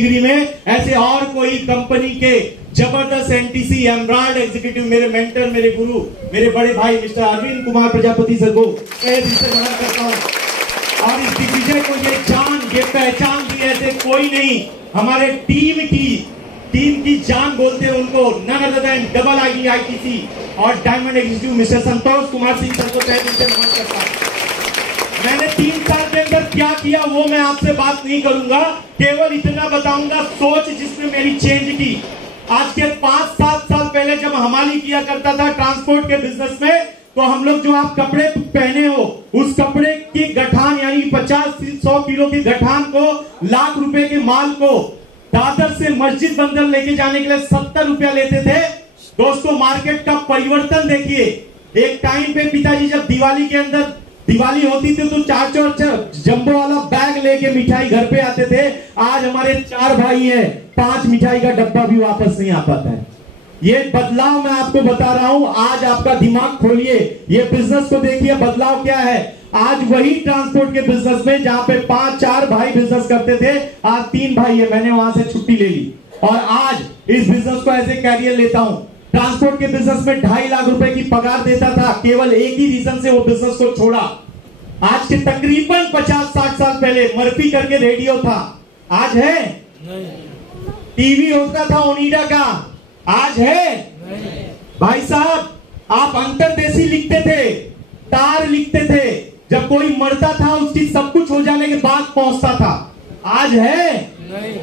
Degree में ऐसे और कोई कंपनी के जबरदस्त एनटीसी एमराल्ड एग्जीक्यूटिव, मेरे मेंटर, मेरे गुरु, मेरे बड़े भाई मिस्टर अरविंद कुमार प्रजापति सर को नमन करता हूं। और इस दिग्विजय को ये जान, ये पहचान दी ऐसे कोई नहीं, हमारे टीम की जान बोलते हैं उनको, none other than double IITC और diamond executive mister Santosh Kumar Singh sir को तहे दिल से नमन करता हूं। मैंने 3 साल के अंदर क्या किया वो मैं आपसे बात नहीं करूंगा, केवल इतना बताऊंगा सोच जिसने मेरी चेंज की। आज के 5-7 साल पहले जब हमारी किया करता था ट्रांसपोर्ट के बिजनेस में, तो हम लोग जो आप कपड़े पहने हो उस कपड़े की गठान यानी 50-100 किलो की गठान को, लाख रुपए के माल को दादर से मस्जिद बंदर लेके जाने के लिए 70 रुपया लेते थे। दोस्तों मार्केट का परिवर्तन देखिए। एक टाइम पे पिताजी जब दिवाली होती थी तो 4 जंबो वाला बैग लेके मिठाई घर पे आते थे। आज हमारे 4 भाई हैं, 5 मिठाई का डब्बा भी वापस नहीं आ पाता है। ये बदलाव मैं आपको बता रहा हूं, आज आपका दिमाग खोलिए, ये बिजनेस को देखिए बदलाव क्या है। आज वही ट्रांसपोर्ट के बिजनेस में जहां पे 5-4 भाई बिजनेस करते थे, आज 3 भाई है। मैंने वहां से छुट्टी ले ली और आज इस बिजनेस को एज ए कैरियर लेता हूं। ट्रांसपोर्ट के बिजनेस में 2.5 लाख रुपए की पगार देता था, केवल एक ही रीजन से वो बिजनेस को छोड़ा। आज के तकरीबन 50-60 साल पहले मर्फी करके रेडियो था, आज है नहीं। टीवी होता था ओनिडा का, आज है नहीं। भाई साहब आप अंतरदेशी लिखते थे, तार लिखते थे, जब कोई मरता था उसकी सब कुछ हो जाने के बाद पहुंचता था, आज है नहीं।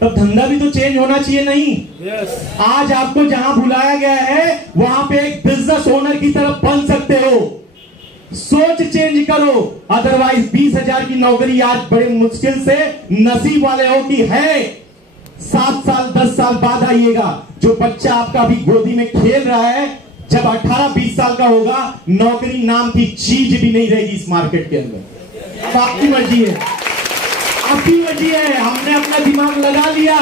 तब धंधा भी तो चेंज होना चाहिए नहीं? yes. आज आपको जहां बुलाया गया है वहां पे एक बिजनेस ओनर की तरफ बन सकते हो। सोच चेंज करो, अदरवाइज 20,000 की नौकरी आज बड़े मुश्किल से नसीब वाले हो कि है। 7 साल 10 साल बाद आइएगा, जो बच्चा आपका अभी गोदी में खेल रहा है, जब 18-20 साल का होगा, नौकरी नाम की चीज भी नहीं रहेगी इस मार्केट के अंदर। अब आपकी मर्जी है, आपकी मर्जी है। हमने अपना दिमाग लगा लिया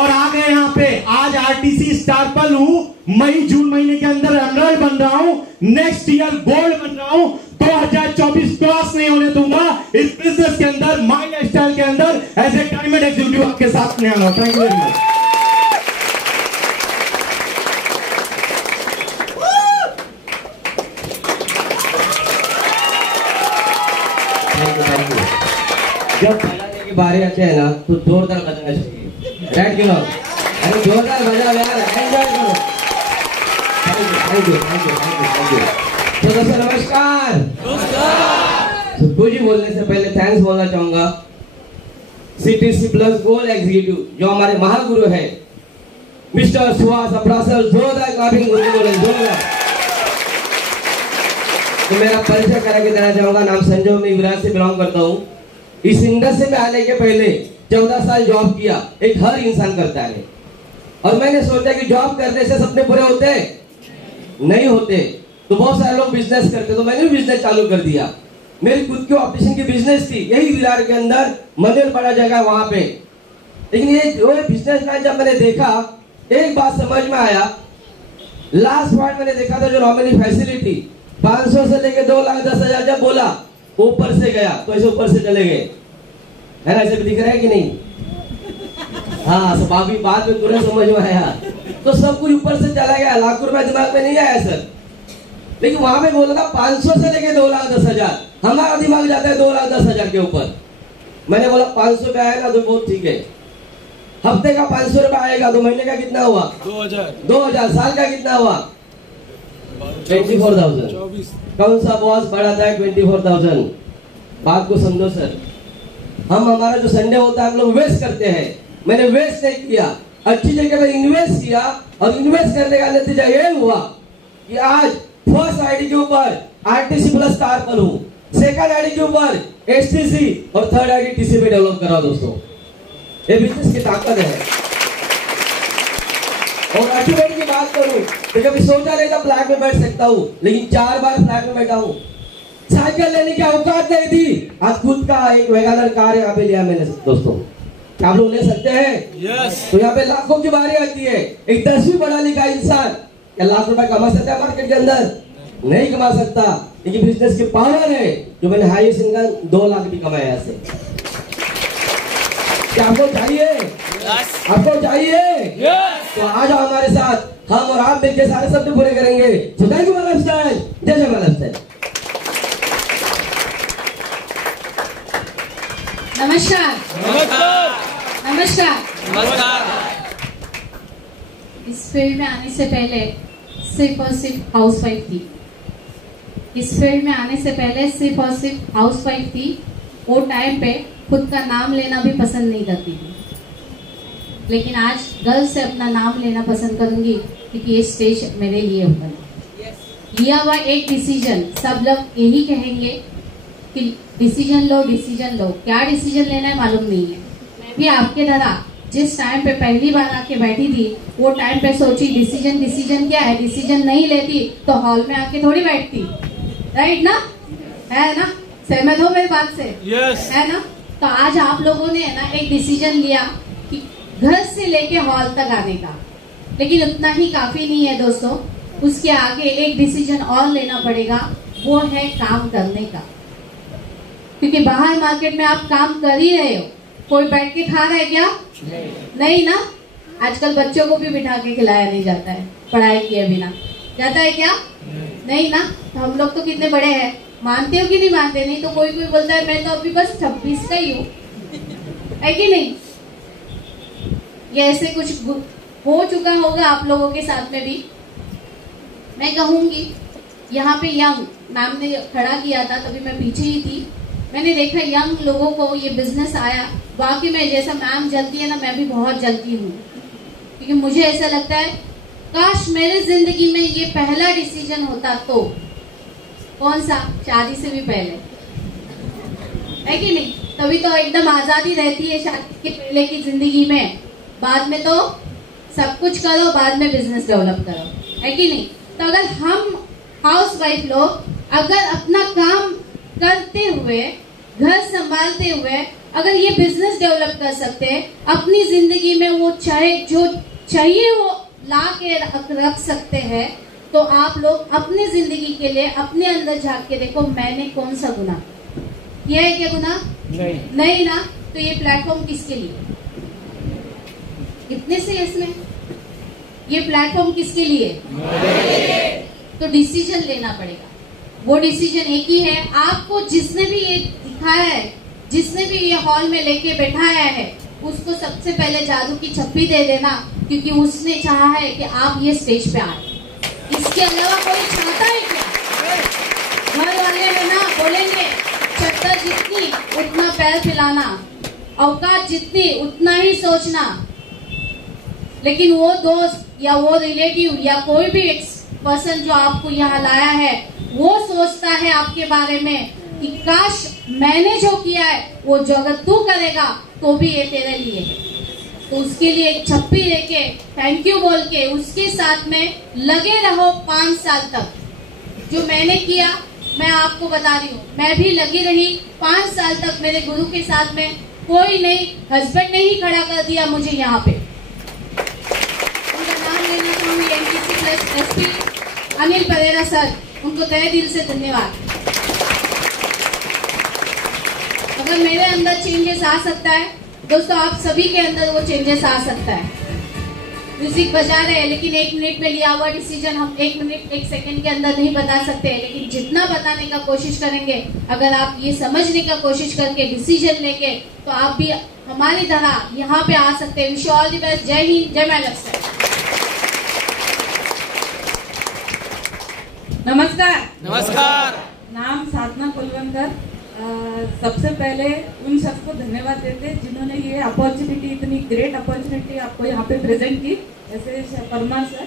और आ गए यहाँ पे। आज RTC स्टार पर हूं, मई-जून महीने के अंदर एमराल्ड बन रहा हूं, नेक्स्ट ईयर गोल्ड बन रहा हूं। 2024 क्रॉस नहीं होने दूंगा इस बिजनेस के अंदर, माई लाइफस्टाइल के अंदर एज ए डायमंड एग्जीक्यूटिव आपके साथ में आना। Thank you very much. जब बजाने की बारी आती है ना तो जोरदार बजाना चाहिए, राइट क्यों? अरे जोरदार बजाओ यार, एंजॉय करो। Thank you. तो दोस्तों नमस्कार। सुप्पू जी बोलने से पहले थैंक्स बोलना चाहूंगा CTC प्लस गोल्ड एग्जीक्यूटिव जो हमारे महागुरु है मिस्टर सुहास अब्रासर, जोरदार क्लैपिंग बोले जोरदार। तो मेरा परिचय करा के देना चाहूंगा, नाम संजय, मैं विराट से बिलोंग करता हूँ। इस इंडस्ट्री में आने के पहले 14 साल जॉब किया, एक हर इंसान करता है। और मैंने सोचा कि जॉब करने से सपने पूरे होते नहीं होते, तो बहुत सारे लोग बिजनेस करते, तो मैंने भी बिजनेस चालू कर दिया। मेरी खुद की ऑपरेशन की बिजनेस थी यही विरार के अंदर, मंदिर बड़ा जगह वहां पे। लेकिन ये जो बिजनेस मैन जब मैंने देखा, एक बात समझ में आया। लास्ट पॉइंट मैंने देखा था जो नॉमिनी फैसिलिटी 500 से लेके 2,10,000 जब बोला, ऊपर से गया तो ऐसे ऊपर से चले गए, है ना? ऐसे भी दिख रहा है कि नहीं? हाँ, सब अभी बाद में तुरंत समझ में आया। तो सब कुछ ऊपर से चला गया, लाख रुपए दिमाग में नहीं आया सर। लेकिन वहां पे बोला था 500 से लेके 2,10,000, हमारा दिमाग जाता है 2,10,000 के ऊपर। मैंने बोला 500 पे आएगा तो बहुत ठीक है, हफ्ते का 500 रुपए आएगा तो महीने का कितना हुआ? 2,000। साल का कितना हुआ? 24,000। कौन सा बॉस बढ़ाता है 24,000? बात को समझो सर। हम हमारा जो संडे होता है हम लोग वेस्ट करते हैं। मैंने वेस्ट नहीं किया, अच्छी जगह पर इन्वेस्ट किया, और इन्वेस्ट करने का नतीजा ये हुआ कि आज फर्स्ट आईडी के ऊपर RTC प्लस स्टार पर हूँ, सेकंड आईडी के ऊपर STC और थर्ड आईडी TCP डेवलप कर रहा हूं। दोस्तों ये बिजनेस की ताकत है। और अचीवमेंट की बात करूं तो कभी सोचा नहीं था फ्लैट में बैठ सकता हूं, लेकिन 4 बार फ्लैट में बैठा हूं। साइकिल लेने की औकात नहीं थी, आज खुद का एक वैगनर कार यहाँ पे लिया मैंने। दोस्तों आप लोग ले सकते हैं? yes. तो यहाँ पे लाखों की बारी आती है। एक 10वीं पढ़ा लिखा इंसान क्या लाख रुपए कमा सकता है मार्केट के अंदर? नहीं कमा सकता। लेकिन बिजनेस की पावर है, जो मैंने हाईएस्ट इनकम 2 लाख भी कमाया ऐसे। क्या आपको चाहिए? आपको चाहिए? तो आ जाओ हमारे साथ, हम और आप मिलकर सारे सपने पूरे करेंगे। So thank you my lifestyle, जय जय my lifestyle। नमस्कार। नमस्कार। नमस्कार। नमस्कार। इस फील्ड में आने से पहले सिर्फ और सिर्फ हाउसवाइफ थी। इस फील्ड में आने से पहले सिर्फ और सिर्फ हाउसवाइफ थी। वो टाइम पे खुद का नाम लेना भी पसंद नहीं करती थी, लेकिन आज गर्व से अपना नाम लेना पसंद करूंगी, क्योंकि ये स्टेज मेरे लिए ओपन है। लिया हुआ एक डिसीजन, सब लोग यही कहेंगे कि डिसीजन लो, डिसीजन लो। क्या डिसीजन लेना है मालूम नहीं है। मैं भी आपके तरह जिस टाइम पे पहली बार आके बैठी थी, वो टाइम पे सोची डिसीजन डिसीजन क्या है, डिसीजन नहीं लेती तो हॉल में आके थोड़ी बैठती। राइट ना? है ना? सहमत हो मेरी बात से? यस। है ना? तो आज आप लोगों ने है ना एक डिसीजन लिया कि घर से लेके हॉल तक आने का, लेकिन उतना ही काफी नहीं है दोस्तों। उसके आगे एक डिसीजन और लेना पड़ेगा, वो है काम करने का। क्योंकि बाहर मार्केट में आप काम कर ही रहे हो, कोई बैठ के खा रहा है क्या? नहीं ना? आजकल बच्चों को भी बिठा के खिलाया नहीं जाता है पढ़ाई किए बिना। जाता है क्या? नहीं ना? तो हम लोग तो कितने बड़े हैं, मानते हो कि नहीं मानते? नहीं तो कोई कोई बोलता है मैं तो अभी बस 26 का ही हूँ, है कि नहीं? ये ऐसे कुछ हो चुका होगा आप लोगों के साथ में भी। मैं कहूंगी यहाँ पे यंग मैम ने खड़ा किया था, तभी मैं पीछे ही थी। मैंने देखा यंग लोगों को ये बिजनेस आया, वाकई में जैसा मैम जलती है ना, मैं भी बहुत जलती हूँ। क्योंकि मुझे ऐसा लगता है काश मेरे जिंदगी में ये पहला डिसीजन होता। तो कौन सा? शादी से भी पहले, है कि नहीं? तभी तो एकदम आजादी रहती है शादी के पहले की जिंदगी में। बाद में तो सब कुछ करो, बाद में बिजनेस डेवलप करो, है कि नहीं? तो अगर हम हाउसवाइफ लोग अगर अपना काम करते हुए, घर संभालते हुए अगर ये बिजनेस डेवलप कर सकते हैं, अपनी जिंदगी में वो चाहे जो चाहिए वो ला के रख सकते हैं, तो आप लोग अपनी जिंदगी के लिए अपने अंदर झांक के देखो, मैंने कौन सा गुनाह किया है? क्या गुनाह? नहीं ना? तो ये प्लेटफॉर्म किसके लिए? कितने से इसमें ये प्लेटफॉर्म किसके लिए? तो डिसीजन लेना पड़ेगा। वो डिसीजन एक ही है। आपको जिसने भी ये दिखाया है, जिसने भी ये हॉल में लेके बैठाया है, उसको सबसे पहले जादू की छप्पी दे देना, क्योंकि उसने चाहा है कि आप ये स्टेज पे आए। इसके अलावा कोई चाहता है क्या? घर वाले है ना, बोलेंगे चद्दर जितनी उतना पैर फैलाना, औकात जितनी उतना ही सोचना। लेकिन वो दोस्त या वो रिलेटिव या कोई भी पर्सन जो आपको यहाँ लाया है, वो सोचता है आपके बारे में कि काश मैंने जो किया है वो जो अगर तू करेगा तो भी ये तेरे लिए है। तो उसके लिए एक छप्पी लेके थैंक यू बोल के उसके साथ में लगे रहो 5 साल तक। जो मैंने किया मैं आपको बता रही हूँ, मैं भी लगी रही 5 साल तक मेरे गुरु के साथ में। कोई नहीं, हस्बैंड ने ही खड़ा कर दिया मुझे यहाँ पे। उनका नाम लेना चाहूंगी, NTC plus SP Anil Pereira sir, उनको तहे दिल से धन्यवाद। अगर मेरे अंदर चेंजेस आ सकता है दोस्तों, आप सभी के अंदर वो चेंजेस आ सकता है। म्यूजिक बजा रहे हैं, लेकिन 1 मिनट में लिया हुआ डिसीजन हम 1 मिनट 1 सेकंड के अंदर नहीं बता सकते, लेकिन जितना बताने का कोशिश करेंगे, अगर आप ये समझने का कोशिश करके डिसीजन लेके, तो आप भी हमारी तरह यहाँ पे आ सकते हैं। Wish you all the best. जय हिंद, जय माय लक्ष्य। नमस्कार। नमस्कार। नाम साधना कुलवंकर। सबसे पहले उन सबको धन्यवाद देते हैं जिन्होंने ये अपॉर्चुनिटी, इतनी ग्रेट अपॉर्चुनिटी आपको यहाँ पे प्रेजेंट की, जैसे परमार सर,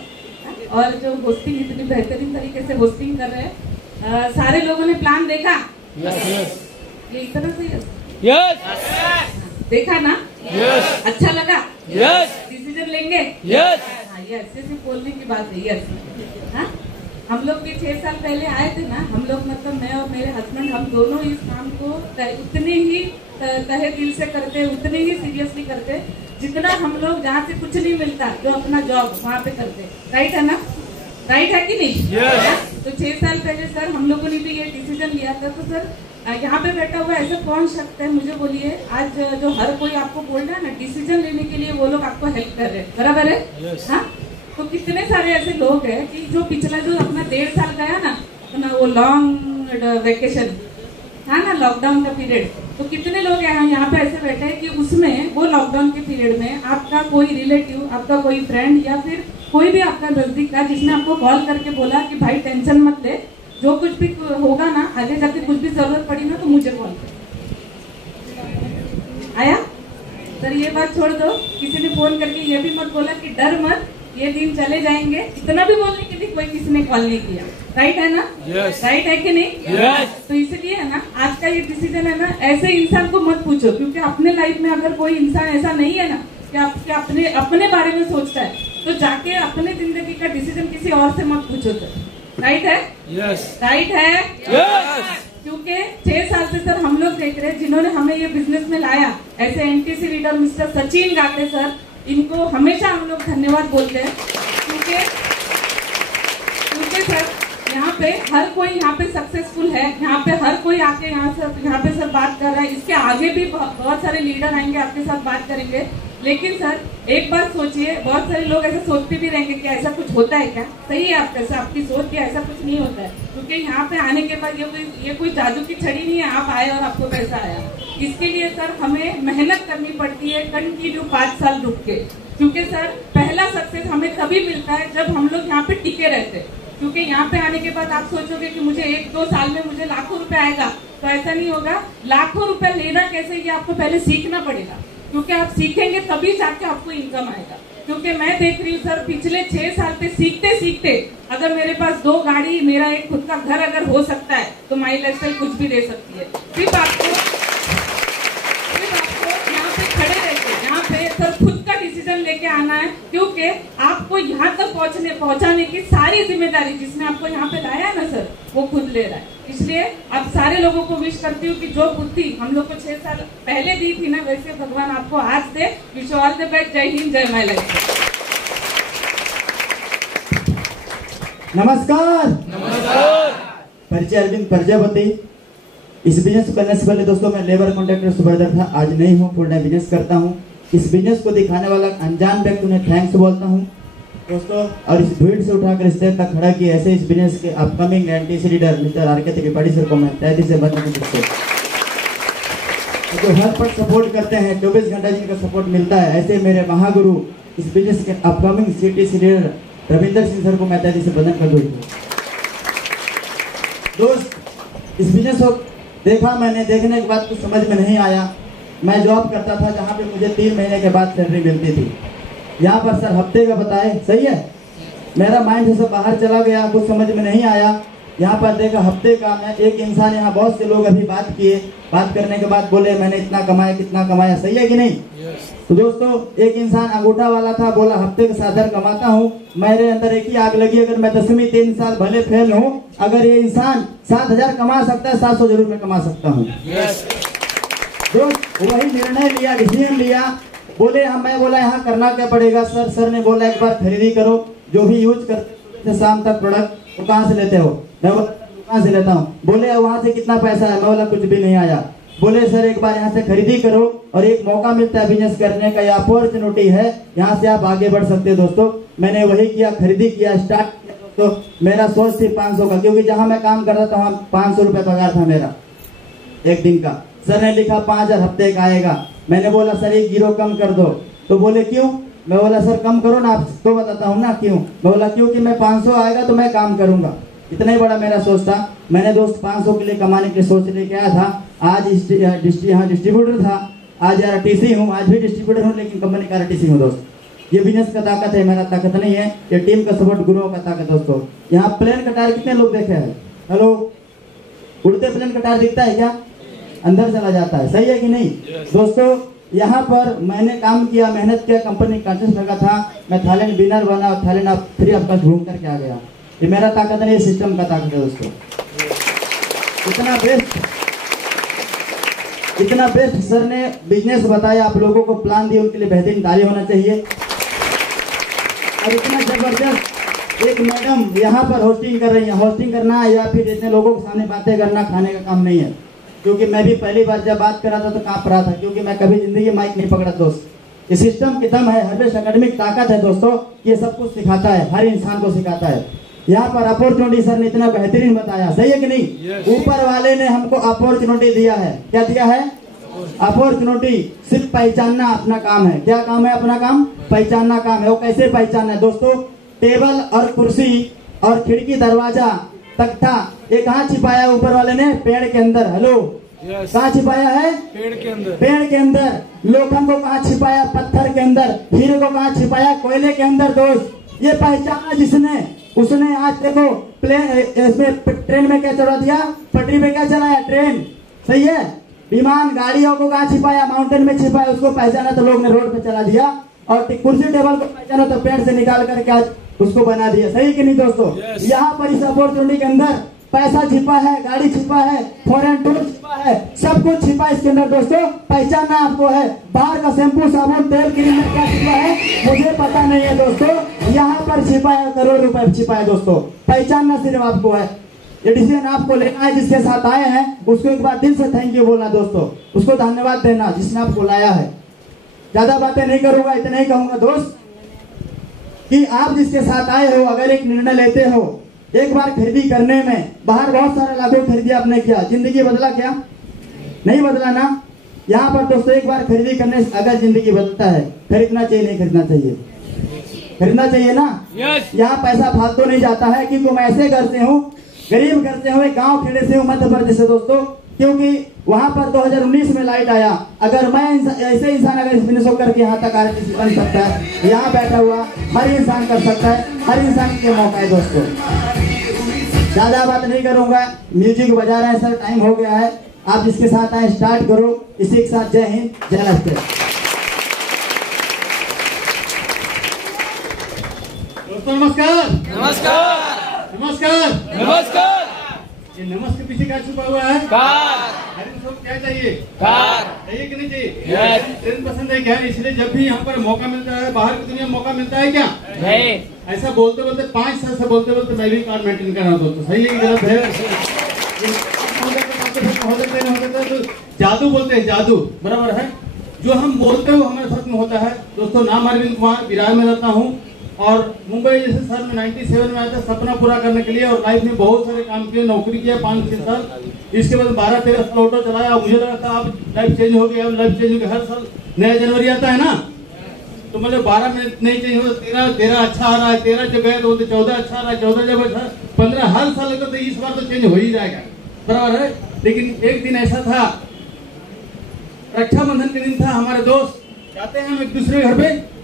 और जो होस्टिंग इतनी बेहतरीन तरीके से होस्टिंग कर रहे हैं। सारे लोगों ने प्लान देखा? ये इतना सही है? यस। देखा ना? यस। अच्छा लगा? यस। डिसीजन लेंगे? यस। हाँ, यस, सिर्फ बोलने की बात है। यस। हाँ, हम लोग भी 6 साल पहले आए थे ना, हम लोग मतलब मैं और मेरे हस्बैंड, हम दोनों इस काम को उतने ही तहे दिल से करते, उतने ही सीरियसली करते जितना हम लोग जहाँ से कुछ नहीं मिलता, जो अपना जॉब वहाँ पे करते। राइट है ना? राइट है कि नहीं? yes. तो 6 साल पहले सर हम लोगों ने भी ये डिसीजन लिया था। तो सर यहाँ पे बैठा हुआ ऐसा कौन शख्स है, मुझे बोलिए, आज जो हर कोई आपको बोल रहा है ना डिसीजन लेने के लिए, वो लोग आपको हेल्प कर रहे हैं, बराबर है? हाँ, तो कितने सारे ऐसे लोग हैं कि जो पिछला जो अपना 1.5 साल गया ना, अपना वो लॉन्ग वेकेशन, हाँ ना, लॉकडाउन का पीरियड, तो कितने लोग यहाँ पे ऐसे बैठे हैं कि उसमें वो लॉकडाउन के पीरियड में आपका कोई रिलेटिव, आपका कोई फ्रेंड या फिर कोई भी आपका नजदीक का, जिसने आपको कॉल करके बोला कि भाई टेंशन मत ले, जो कुछ भी होगा ना आगे जाके, कुछ भी जरूरत पड़ी ना तो मुझे कॉल कर। आया सर, ये बात छोड़ दो, किसी ने फोन करके ये भी मत बोला कि डर मत, ये दिन चले जाएंगे, इतना भी बोलने के लिए कोई किसी ने कॉल नहीं किया, राइट है ना? राइट है कि नहीं? तो इसलिए है ना, आज का ये डिसीजन है ना, ऐसे इंसान को मत पूछो, क्योंकि अपने लाइफ में अगर कोई इंसान ऐसा नहीं है ना कि आपके अपने बारे में सोचता है, तो जाके अपने जिंदगी का डिसीजन किसी और से मत पूछो। तो राइट है? राइट है? क्योंकि 6 साल से सर हम लोग देख रहे हैं, जिन्होंने हमें ये बिजनेस में लाया, ऐसे NTC leader mister Sachin Gagade sir, इनको हमेशा हम लोग धन्यवाद बोलते हैं, क्योंकि सर यहाँ पे हर कोई यहाँ पे सक्सेसफुल है, यहाँ पे हर कोई आके यहाँ पे सर बात कर रहा है, इसके आगे भी बहुत सारे लीडर आएंगे आपके साथ बात करेंगे। लेकिन सर एक बात सोचिए, बहुत सारे लोग ऐसे सोचते भी रहेंगे कि ऐसा कुछ होता है क्या? सही है आपकी सोच कि ऐसा कुछ नहीं होता है, क्योंकि यहाँ पे आने के बाद ये कोई जादू की छड़ी नहीं है, आप आए और आपको पैसा आया। इसके लिए सर हमें मेहनत करनी पड़ती है कंटिन्यू 5 साल रुक के, क्योंकि सर पहला सक्सेस हमें तभी मिलता है जब हम लोग यहाँ पे टिके रहते हैं। क्योंकि यहाँ पे आने के बाद आप सोचोगे कि मुझे 1-2 साल में मुझे लाखों रुपए आएगा, तो ऐसा नहीं होगा। लाखों रुपए लेना कैसे, ये आपको पहले सीखना पड़ेगा, क्योंकि आप सीखेंगे तभी जाके आपको इनकम आएगा। क्योंकि मैं देख रही हूँ सर, पिछले 6 साल पे सीखते सीखते अगर मेरे पास 2 गाड़ी, मेरा एक खुद का घर अगर हो सकता है, तो माई लाइफस्टाइल कुछ भी दे सकती है। सिर्फ आपको यहाँ पे खड़े रहते, यहाँ पे सर खुद का डिसीजन लेके आना है, क्योंकि आपको यहाँ तक पहुँचाने की सारी जिम्मेदारी जिसने आपको यहाँ पे लाया है ना सर, वो खुद ले रहा है। इसलिए आप सारे लोगों को विश करती हूँ कि जो बुद्धि हम लोग को 6 साल पहले दी थी ना, वैसे भगवान आपको आज दे। Wish all the best. जय हिंद, जय माय लाइफ। नमस्कार। परिचय अरविंद प्रजापति। इस बिजनेस करने से पहले दोस्तों मैं लेबर कॉन्ट्रैक्टर सुपरवाइजर था, आज नहीं हूँ, फुल टाइम बिजनेस करता हूँ। इस बिजनेस को दिखाने वाला अनजान व्यक्ति उन्हें थैंक्स बोलता हूँ दोस्तों, और इस भीड़ से उठाकर इस तक खड़ा किया, ऐसे इस बिजनेस के upcoming NTC leader mister R K Tripathi sir को मैं तहे दिल से बधाई देता हूं, जो हर पल सपोर्ट करते हैं, 24 घंटा जिनका सपोर्ट मिलता है। ऐसे मेरे महागुरु इस बिजनेस के upcoming CTC leader Ravinder Singh sir को मैं तहे दिल से बधाई करता हूं। दोस्त इस बिजनेस को देखा मैंने, देखने के बाद कुछ समझ में नहीं आया। मैं जॉब करता था जहाँ पे मुझे 3 महीने के बाद सैलरी मिलती थी, यहाँ पर सर हफ्ते का बताए, सही है। मेरा माइंड से सब बाहर चला गया, कुछ समझ में नहीं आया। यहाँ पर देखा हफ्ते का, मैं एक इंसान, यहाँ बहुत से लोग अभी बात किए, बात करने के बाद बोले मैंने इतना कमाया, कितना कमाया, सही है कि नहीं? तो दोस्तों एक इंसान अंगूठा वाला था, बोला हफ्ते के 7,000 कमाता हूँ। मेरे अंदर एक ही आग लगी, अगर मैं 10वीं 3 साल भले फेल हूँ, अगर ये इंसान 7,000 कमा सकता है, 700 जरूर मैं कमा सकता हूँ। दोस्त वही निर्णय लिया, डिसीजन लिया। बोले हम, मैं बोला यहाँ करना क्या पड़ेगा सर? सर ने बोला एक बार खरीदी करो, जो भी यूज करते शाम तक प्रोडक्ट, वो कहाँ से लेते हो? मैं बोला दुकान से लेता हूँ। बोले वहाँ से कितना पैसा है? मैं बोला कुछ भी नहीं आया। बोले सर एक बार यहाँ से खरीदी करो, और एक मौका मिलता है बिजनेस करने का, या अपॉर्चुनिटी है, यहाँ से आप आगे बढ़ सकते हैं। दोस्तों मैंने वही किया, खरीदी किया, स्टार्ट किया। दोस्तों मेरा सोच थी 500 का, क्योंकि जहाँ मैं काम करता था वहाँ 500 रुपये पगार था मेरा एक दिन का। सर ने लिखा 5,000 हफ्ते का आएगा। मैंने बोला सर 1 जीरो कम कर दो। तो बोले क्यों? मैं बोला सर कम करो ना, आप तो बताता हूँ ना क्यों। मैं बोला क्योंकि मैं 500 आएगा तो मैं काम करूंगा। इतना ही बड़ा मेरा सोच था। मैंने दोस्त 500 के लिए कमाने के लिए सोच लेके आया था। आज यहाँ डिस्ट्रीब्यूटर था, आज RTC हूँ, आज भी डिस्ट्रीब्यूटर हूँ, लेकिन कंपनी का RTC हूँ। दोस्त ये बिजनेस का ताकत है, मेरा ताकत नहीं है, ये टीम का सपोर्ट, गुरुओं का ताकत। दोस्तों यहाँ प्लेन का टायर कितने लोग देखे हैं? हेलो, उड़ते प्लेन का टायर दिखता है क्या? अंदर चला जाता है, सही है कि नहीं? दोस्तों यहाँ पर मैंने काम किया, मेहनत किया, कंपनी कांटेस्ट लगा था, मैं थाईलैंड विनर बना और थाईलैंड आप 3 हफ्ता घूम करके आ गया। ये मेरा ताकत नहीं, सिस्टम का ताकत है। दोस्तों इतना बेस्ट सर ने बिजनेस बताया, आप लोगों को प्लान दिया, उनके लिए बेहतरीन ताली होना चाहिए। और इतना जबरदस्त एक मैडम यहाँ पर होस्टिंग कर रही है। होस्टिंग करना या फिर इतने लोगों के सामने बातें करना खाने का काम नहीं है। क्योंकि मैं भी पहली बार जब बात कर रहा था तो कांप रहा था, क्योंकि मैं कभी जिंदगी में माइक नहीं पकड़ा दोस्त। ये सिस्टम की दम है, हर्बेश एकेडमी की ताकत है दोस्तों, ये सब कुछ सिखाता है, हर इंसान को सिखाता है। यहाँ पर अपॉर्चुनिटी सर ने इतना बेहतरीन बताया, सही है कि नहीं? ऊपर वाले ने हमको अपॉर्चुनिटी दिया है। क्या दिया है? अपॉर्चुनिटी। सिर्फ पहचानना अपना काम है। क्या काम है? अपना काम पहचानना काम है। वो कैसे पहचानना है दोस्तों? टेबल और कुर्सी और खिड़की दरवाजा तख्ता, ये कहाँ छिपाया है ऊपर वाले ने? पेड़ के अंदर। हेलो, कहाँ छिपाया है? पेड़ के अंदर। पेड़ के अंदर। लोखंड को कहाँ छिपाया? पत्थर के अंदर। हीरे को कहाँ छिपाया? कोयले के अंदर। दोस्त ये पहचाना जिसने, उसने आज देखो प्लेन इसमें ट्रेन में क्या चला दिया? पटरी पे क्या चलाया? ट्रेन। सही है। विमान गाड़ियों को कहाँ छिपाया? माउंटेन में छिपाया। उसको पहचाना तो लोग ने रोड पे चला दिया, और कुर्सी टेबल को पहचाना तो पेड़ से निकाल करके आज उसको बना दिया। सही कि नहीं दोस्तों? यहाँ पर इस अपॉर्चुनिटी के अंदर पैसा छिपा है, गाड़ी छिपा है, फॉरेन टूर छिपा है, सब कुछ छिपा है इसके अंदर दोस्तों। पहचानना आपको है। बाहर का शैम्पू, साबुन, तेल, क्रीम में क्या छिपा है मुझे पता नहीं है दोस्तों, यहाँ पर छिपा है, करोड़ रुपए छिपा है दोस्तों। पहचानना सिर्फ आपको है। ये डिसीजन आपको लेना है। जिसके साथ आए हैं उसको एक बार दिल से थैंक यू बोलना दोस्तों, उसको धन्यवाद देना जिसने आपको लाया है। ज्यादा बातें नहीं करूंगा, इतना ही कहूंगा दोस्त कि आप जिसके साथ आए हो, अगर एक निर्णय लेते हो एक बार खरीदी करने में, बाहर बहुत सारे लाखों खरीदी आपने किया, जिंदगी बदला क्या? नहीं बदला ना। यहाँ पर दोस्तों एक बार खरीदी करने से अगर जिंदगी बदलता है, खरीदना चाहिए नहीं खरीदना चाहिए? खरीदना चाहिए ना। यहाँ पैसा फालतू नहीं जाता है, क्योंकि मैं ऐसे घर से हूँ, गरीब घर से हूँ, एक गाँव खेड़े से हूँ, मध्य प्रदेश से दोस्तों। क्योंकि वहां पर 2019 में लाइट आया। अगर मैं ऐसे इंसान अगर बिजनेस करके यहाँ तक आर्टिस्ट बन सकता है, यहाँ बैठा हुआ हर इंसान कर सकता है, हर इंसान के मौका है दोस्तों। ज्यादा बात नहीं करूंगा, म्यूजिक बजा रहे हैं सर, टाइम हो गया है। आप जिसके साथ आए स्टार्ट करो। इसी के साथ जय हिंद, जय राष्ट्र। दोस्तों नमस्कार। नमस्कार। नमस्कार। नमस्कार। ये नमस्ते पीछे क्या छुपा हुआ है? कार। हरी सब क्या चाहिए? कार। चाहिए कि नहीं चाहिए? Yes. ट्रेन पसंद है क्या? इसलिए जब भी यहाँ पर मौका मिलता है, बाहर की दुनिया में मौका मिलता है क्या? नहीं। ऐसा बोलते बोलते 5 साल से बोलते बोलते मैं भी कार मेंटेन कर रहा हूँ दोस्तों। सही है कि गलत है? तो जादू बोलते हैं, जादू बराबर है। जो हम बोलते हैं वो हमारे साथ में होता है दोस्तों। नाम अरविंद कुमार, विरार में रहता हूँ और मुंबई जैसे शहर में 97 में आया था सपना पूरा करने के लिए, और लाइफ में बहुत सारे काम किए, नौकरी किया 5-6 साल। इसके बाद 12-13 साल ऑटो चलाया। मुझे लगा था अब लाइफ चेंज हो गया, अब लाइफ चेंज हो गया। हर साल नया जनवरी आता है ना, तो मतलब 12 में नहीं चेंज हो, 13 अच्छा आ रहा है, 13 जब गए तो 14 अच्छा आ रहा है, 14 जब अच्छा, 15 हर साल लगता, तो इस बार तो चेंज हो ही जाएगा, बराबर है। लेकिन एक दिन ऐसा था, रक्षाबंधन के दिन था, हमारे दोस्त जाते हैं हम एक दूसरे घर पे,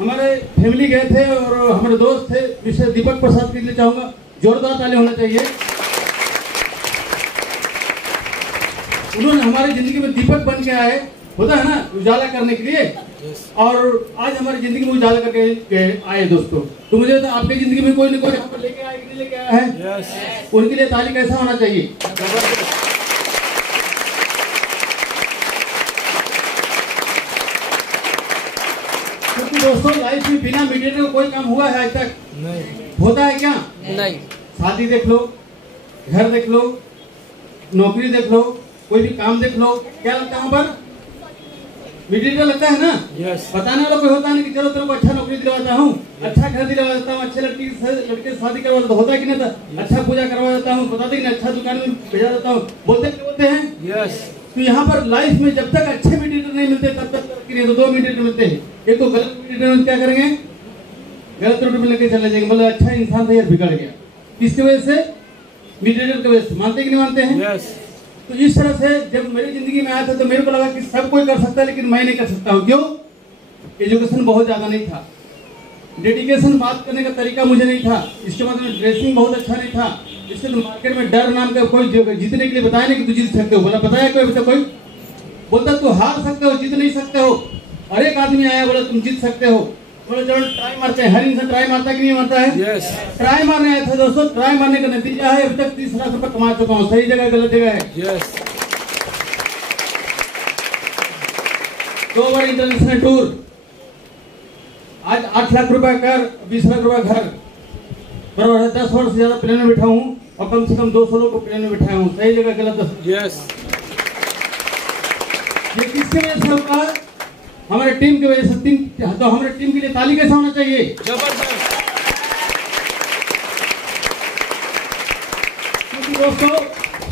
हमारे फैमिली गए थे और हमारे दोस्त थे मिस्टर दीपक प्रसाद के लिए चाहूंगा जोरदार ताली होना चाहिए। उन्होंने हमारी जिंदगी में दीपक बन के आए, होता है ना, उजाला करने के लिए, और आज हमारी जिंदगी में उजाला करके आए दोस्तों। तो मुझे तो आपकी जिंदगी में कोई ना कोई यहाँ पर लेके आए कि नहीं लेके आया है? उनके लिए ताली कैसा होना चाहिए? क्योंकि दोस्तों लाइफ में बिना मीडिएटर का कोई काम हुआ है आज तक? नहीं। होता है क्या? नहीं। शादी देख लो, घर देख लो, नौकरी देख लो, कोई भी काम देख लो, क्या लगता है वहाँ पर? मीडिएटर लगता है ना। बताने वाला कोई होता नहीं कि चलो तेरे को अच्छा नौकरी दिलवाता हूँ, अच्छा घर दिलवा देता हूँ, अच्छे लड़के से शादी करवा देता हूँ, होता है कि नहीं था? अच्छा पूजा करवा देता हूँ, बताते कि अच्छा दुकान में भेजा देता हूँ, बोलते कि बोलते हैं। तो यहाँ पर लाइफ में जब तक अच्छे मीडिएटर नहीं मिलते तब तक तरक्की नहीं। तो 2 मीडिएटर मिलते हैं, एक तो गलत मीडिएटर में क्या करेंगे? गलत रूट में लेके चले जाएंगे, मतलब अच्छा इंसान था यार बिगड़ गया। किसकी वजह से? मीडिएटर की वजह से। मानते कि नहीं मानते हैं? तो इस तरह से जब मेरी जिंदगी में आया था तो मेरे को लगा कि सब कोई कर सकता है, लेकिन मैं नहीं कर सकता हूँ। क्यों? एजुकेशन बहुत ज्यादा नहीं था, डेडिकेशन बात करने का तरीका मुझे नहीं था, इसके बाद में ड्रेसिंग बहुत अच्छा नहीं था, इसके मार्केट में डर नाम का कोई जीतने के लिए बताया नहीं कि तू जीत सकते हो। बोला बताया कोई बोलता तू हार सकते हो, जीत नहीं सकते हो। और एक आदमी आया बोला तुम जीत सकते हो। बोले चलो ट्राई मारते हैं। हर इंसान ट्राई मारता कि नहीं मारता है? ट्राई मारने आया था दोस्तों। ट्राई मारने का नतीजा है अभी तक 30 लाख रुपए कमा चुका हूँ। सही जगह गलत जगह है? 2 बार इंटरनेशनल टूर, आज 8 लाख रुपए कर, 20 लाख रुपए घर, बराबर है। 10 वर्ष से ज्यादा प्लेन में बैठा हूँ और कम से कम 200 लोग को प्लेन में बैठाया हूँ। सही जगह गलत? ये किसकी वजह से होगा? हमारे टीम की वजह से। तो हमारे टीम के लिए ताली कैसा होना चाहिए? जबरदस्त। क्योंकि दोस्तों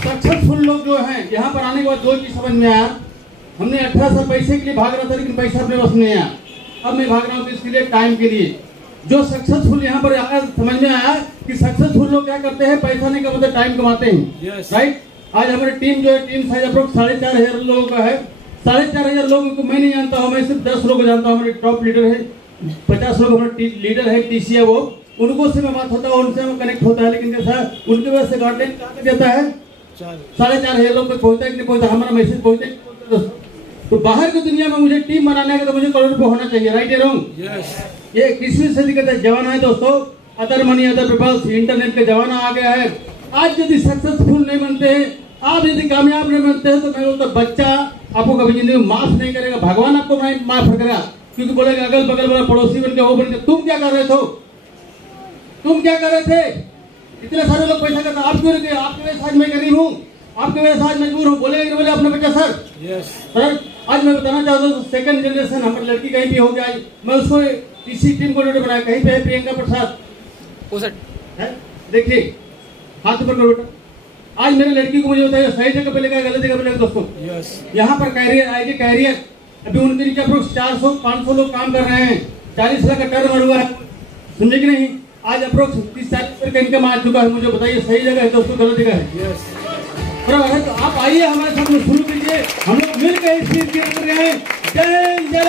सक्सेसफुल लोग जो हैं, यहाँ पर आने के बाद दो चीज समझ में आया। हमने 18 साल पैसे के लिए भाग रहा था, लेकिन पैसा अपने पास नहीं आया। अब मैं भाग रहा हूँ इसके लिए, टाइम के लिए। जो सक्सेसफुल यहाँ पर आया, समझ में आया कि सक्सेसफुल लोग क्या करते हैं, पैसा नहीं कमाते, टाइम कमाते हैं। राइट। आज हमारी टीम जो है, टीम साइज अप्रोक्स 4,500 लोगों का है। 4,500 लोगों को मैं नहीं जानता हूँ, मैं सिर्फ 10 लोगों को जानता हूँ। हमारे टॉप लीडर है, 50 लोग हमारे लीडर है, टीसी है, वो उनको से मैं बात होता है, उनसे मैं कनेक्ट होता है। लेकिन कैसा उनकी वजह से गार्डन कहाँ तक जाता है? 4,500 लोग तक पहुंचता है कि नहीं पहुंचता, हमारा मैसेज पहुंचता है। तो बाहर की दुनिया में मुझे टीम बनाना है तो मुझे करोड़ रुपए होना चाहिए। राइट या रॉन्ग? ये 21वीं सदी का जमाना है दोस्तों। Other money other peoples, internet का जमाना आ गया है। आज यदि सक्सेसफुल नहीं बनते हैं, आप यदि कामयाब नहीं बनते हैं, तो मैं बोलता बच्चा आपको कभी जिंदगी में माफ नहीं करेगा, भगवान आपको माफ करेगा। क्योंकि बोलेगा अगल बगल वाला पड़ोसी बन के हो बन के, तुम क्या कर रहे थे, तुम क्या कर रहे थे? इतने सारे लोग पैसा करते, आप क्यों नहीं? आपके वजह से आज मैं गरीब हूँ, आपके वजह से आज मजबूर हूँ। बोले बोले अपने बच्चा सर। सर आज मैं बताना चाहता हूँ, सेकंड जनरेशन हमारी लड़की कहीं भी हो गया, मैं उसको इसी टीम को लीडर बनाया। कहीं पे है प्रियंका प्रसाद, देखिए हाथ ऊपर करो बेटा। आज मेरी लड़की को मुझे बताइए सही जगह पे लेगा, गलत जगह पे लेगा दोस्तों। यहाँ पर कैरियर आएगी, कैरियर अभी उनके नीचे 400-500 लोग काम कर रहे हैं। 40 लाख का टर्न हुआ है, समझे कि नहीं? आज अप्रोक्स 30-40 का इनकम आ चुका है। मुझे बताइए सही जगह है दोस्तों, गलत जगह है? तो आप आइए हमारे साथ में शुरू कीजिए, हम लोग मिलकर इस चीज के अंदर हैं। जय जय